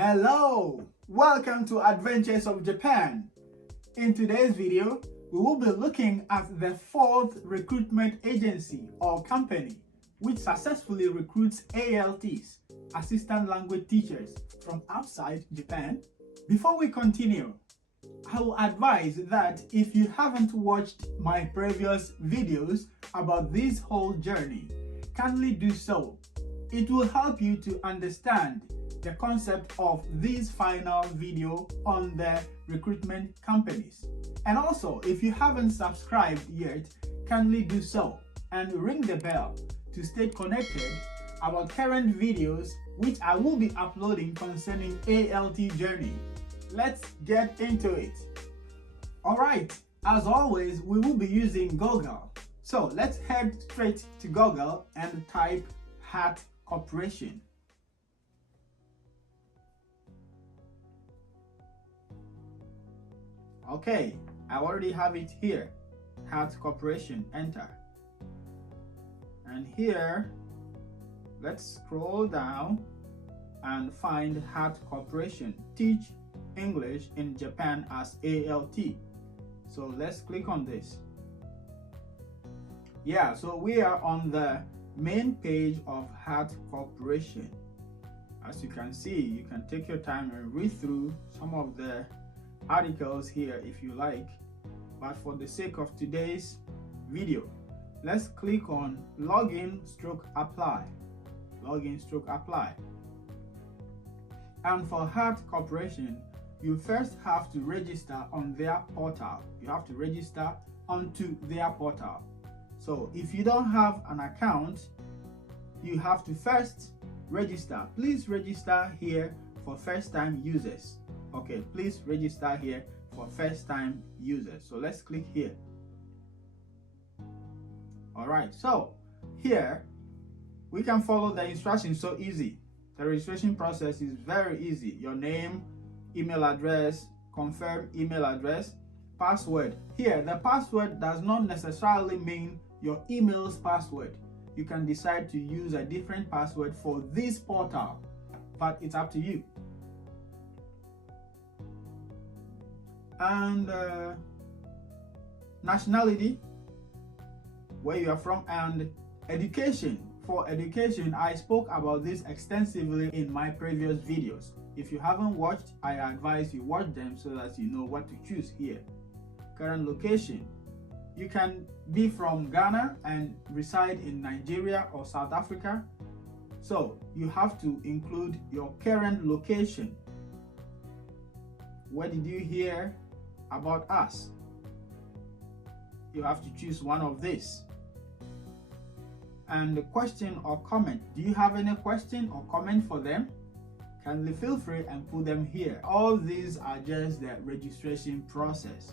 Hello, welcome to Adventures of Japan. In today's video, we will be looking at the fourth recruitment agency or company which successfully recruits ALTs, assistant language teachers, from outside Japan. Before we continue, I will advise that if you haven't watched my previous videos about this whole journey, kindly do so. It will help you to understand the concept of this final video on the recruitment companies. And also, if you haven't subscribed yet, kindly do so and ring the bell to stay connected about current videos which I will be uploading concerning ALT journey. Let's get into it. Alright, as always, we will be using Google. So let's head straight to Google and type HAT Corporation. Okay, I already have it here. HAT Corporation, enter. And here, let's scroll down and find HAT Corporation, Teach English in Japan as ALT. So let's click on this. Yeah, so we are on the main page of HAT Corporation. As you can see, you can take your time and read through some of the articles here if you like, but for the sake of today's video, let's click on login/apply. Login/apply. And for HAT Corporation, you first have to register on their portal. You have to register onto their portal. So if you don't have an account, you have to first register. Please register here for first-time users. Okay, please register here for first-time users. So let's click here. All right, so here we can follow the instructions so easy. The registration process is very easy. Your name, email address, confirm email address, password. Here, the password does not necessarily mean your email's password. You can decide to use a different password for this portal, but it's up to you. And nationality, where you are from, and education. For education, I spoke about this extensively in my previous videos. If you haven't watched, I advise you watch them so that you know what to choose here. Current location, you can be from Ghana and reside in Nigeria or South Africa, so you have to include your current location. Where did you hear about us? You have to choose one of these. And the question or comment, do you have any question or comment for them? Kindly feel free and put them here. All these are just the registration process.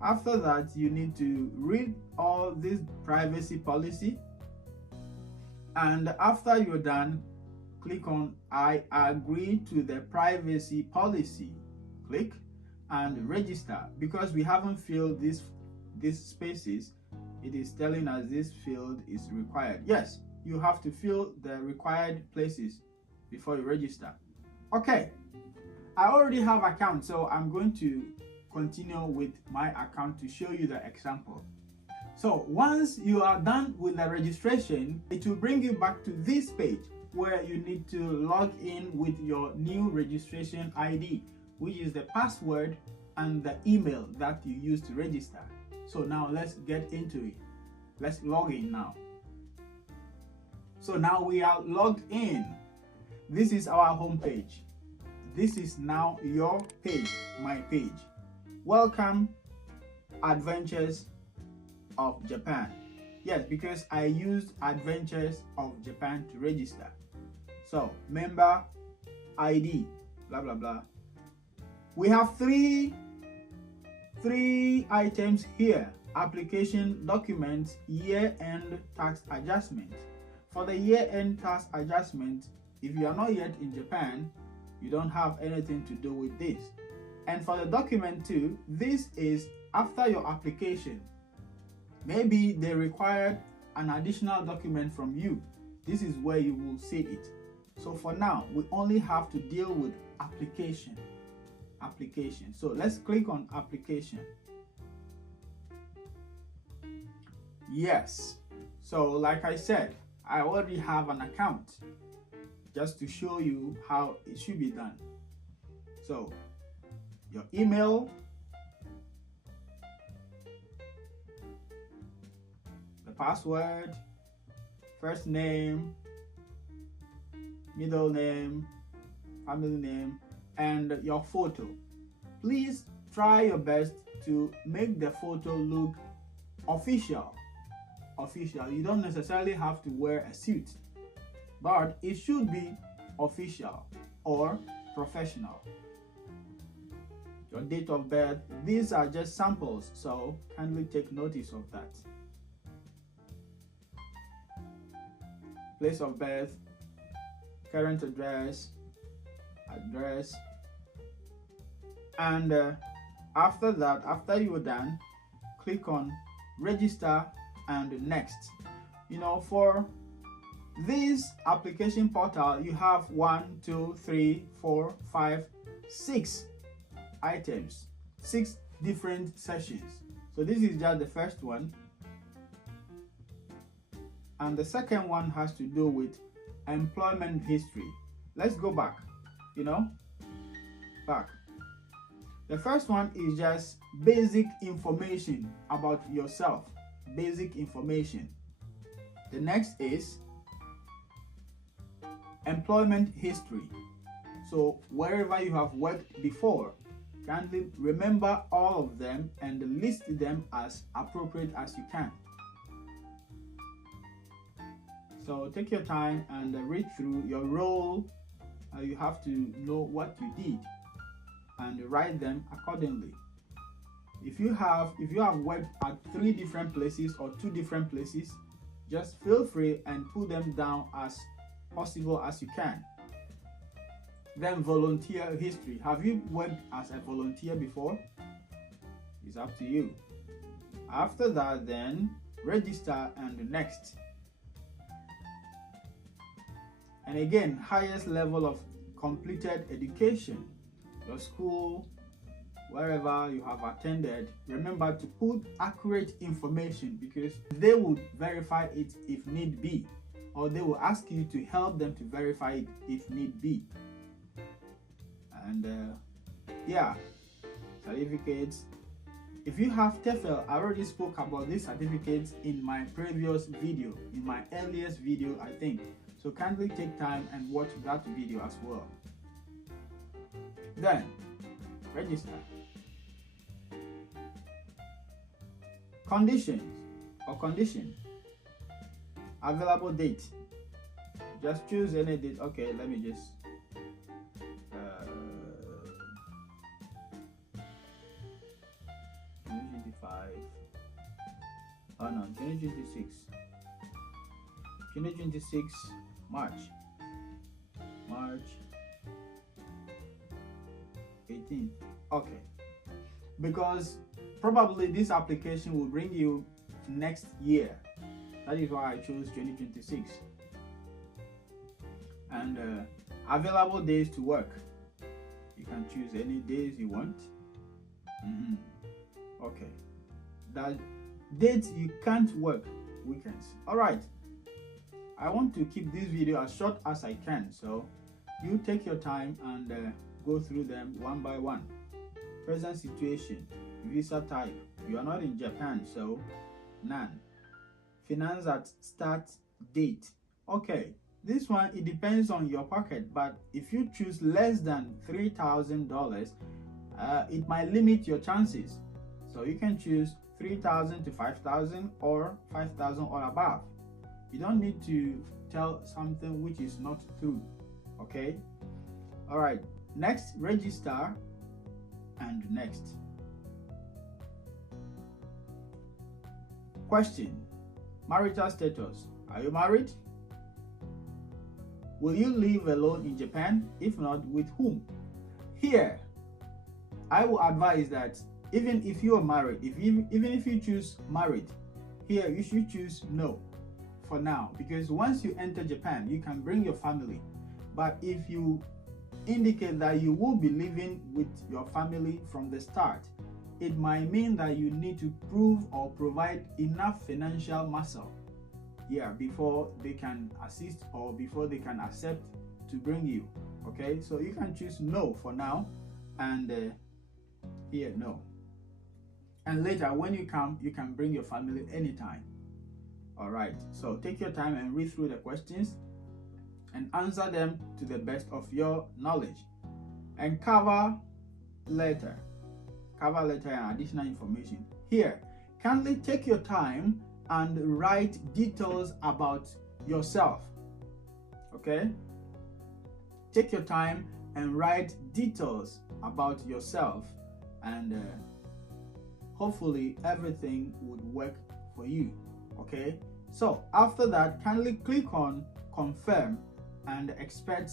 After that, you need to read all this privacy policy, and after you're done, click on I agree to the privacy policy. Click and register. Because we haven't filled these spaces, it is telling us this field is required. Yes, you have to fill the required places before you register. Okay, I already have an account, so I'm going to continue with my account to show you the example. So once you are done with the registration, it will bring you back to this page where you need to log in with your new registration ID, which is the password and the email that you use to register. So now let's get into it. Let's log in now. So now we are logged in. This is our home page. This is now your page, my page. Welcome, Adventures of Japan. Yes, because I used Adventures of Japan to register. So member ID, blah blah blah. We have three items here: application, documents, year-end tax adjustment. For the year-end tax adjustment, if you are not yet in Japan, you don't have anything to do with this. And for the document too, this is after your application. Maybe they required an additional document from you. This is where you will see it. So for now, we only have to deal with application. So let's click on application. Yes, so like I said, I already have an account, just to show you how it should be done. So your email, the password, first name, middle name, family name, and your photo. Please try your best to make the photo look official. You don't necessarily have to wear a suit, but it should be official or professional. Your date of birth, these are just samples, so kindly take notice of that. Place of birth, current address, and after that, after you're done, click on register and next. For this application portal, you have 6 items, 6 different sessions. So this is just the first one, and the second one has to do with employment history. Let's go back. Back. The first one is just basic information about yourself. Basic information. The next is employment history. So wherever you have worked before, kindly remember all of them and list them as appropriate as you can. So take your time and read through your role. You have to know what you did and write them accordingly. If you have worked at 3 different places or 2 different places, just feel free and put them down as possible as you can. Then volunteer history. Have you worked as a volunteer before? It's up to you. After that, then register and next. And again, highest level of completed education, your school, wherever you have attended. Remember to put accurate information, because they will verify it if need be, or they will ask you to help them to verify it if need be. And certificates. If you have TEFL, I already spoke about these certificates in my previous video, in my earliest video, I think. So kindly take time and watch that video as well. Then register. Conditions or condition. Available date. Just choose any date. Okay, let me just 2026. 2026 March 18th. Okay, because probably this application will bring you next year. That is why I chose 2026. And available days to work. You can choose any days you want. Okay, that dates you can't work, weekends. All right, I want to keep this video as short as I can, so you take your time and go through them one by one. Present situation, visa type, you are not in Japan, so none. Finance at start date. Okay, this one, it depends on your pocket, but if you choose less than $3,000, it might limit your chances. So you can choose 3,000 to 5,000 or 5,000 or above. You don't need to tell something which is not true. Okay, all right, next, register and next. Question: marital status. Are you married? Will you live alone in Japan? If not, with whom? Here, I will advise that even if you are married, even if you choose married, here you should choose no for now, because once you enter Japan, you can bring your family. But if you indicate that you will be living with your family from the start. It might mean that you need to prove or provide enough financial muscle before they can assist or before they can accept to bring you. Okay, so you can choose no for now, and here no. And later when you come, you can bring your family anytime. All right, so take your time and read through the questions and answer them to the best of your knowledge. And cover letter and additional information. Here, kindly take your time and write details about yourself. Okay? Take your time and write details about yourself, and hopefully everything would work for you. Okay? So after that, kindly click on confirm and expect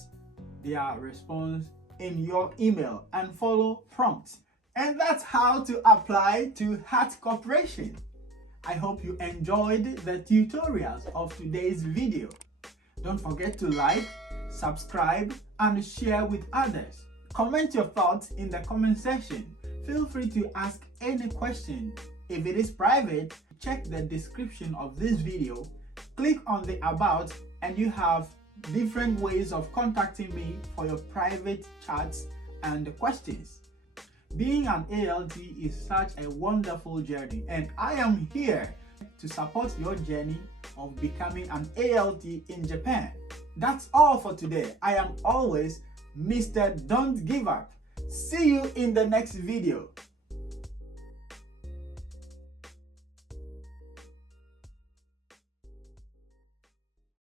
their response in your email and follow prompts. And that's how to apply to Heart Corporation. I hope you enjoyed the tutorials of today's video. Don't forget to like, subscribe, and share with others. Comment your thoughts in the comment section. Feel free to ask any question. If it is private, check the description of this video, click on the about, and you have different ways of contacting me for your private chats and questions. Being an ALT is such a wonderful journey, and I am here to support your journey of becoming an ALT in Japan. That's all for today. I am always Mr. Don't Give Up. See you in the next video.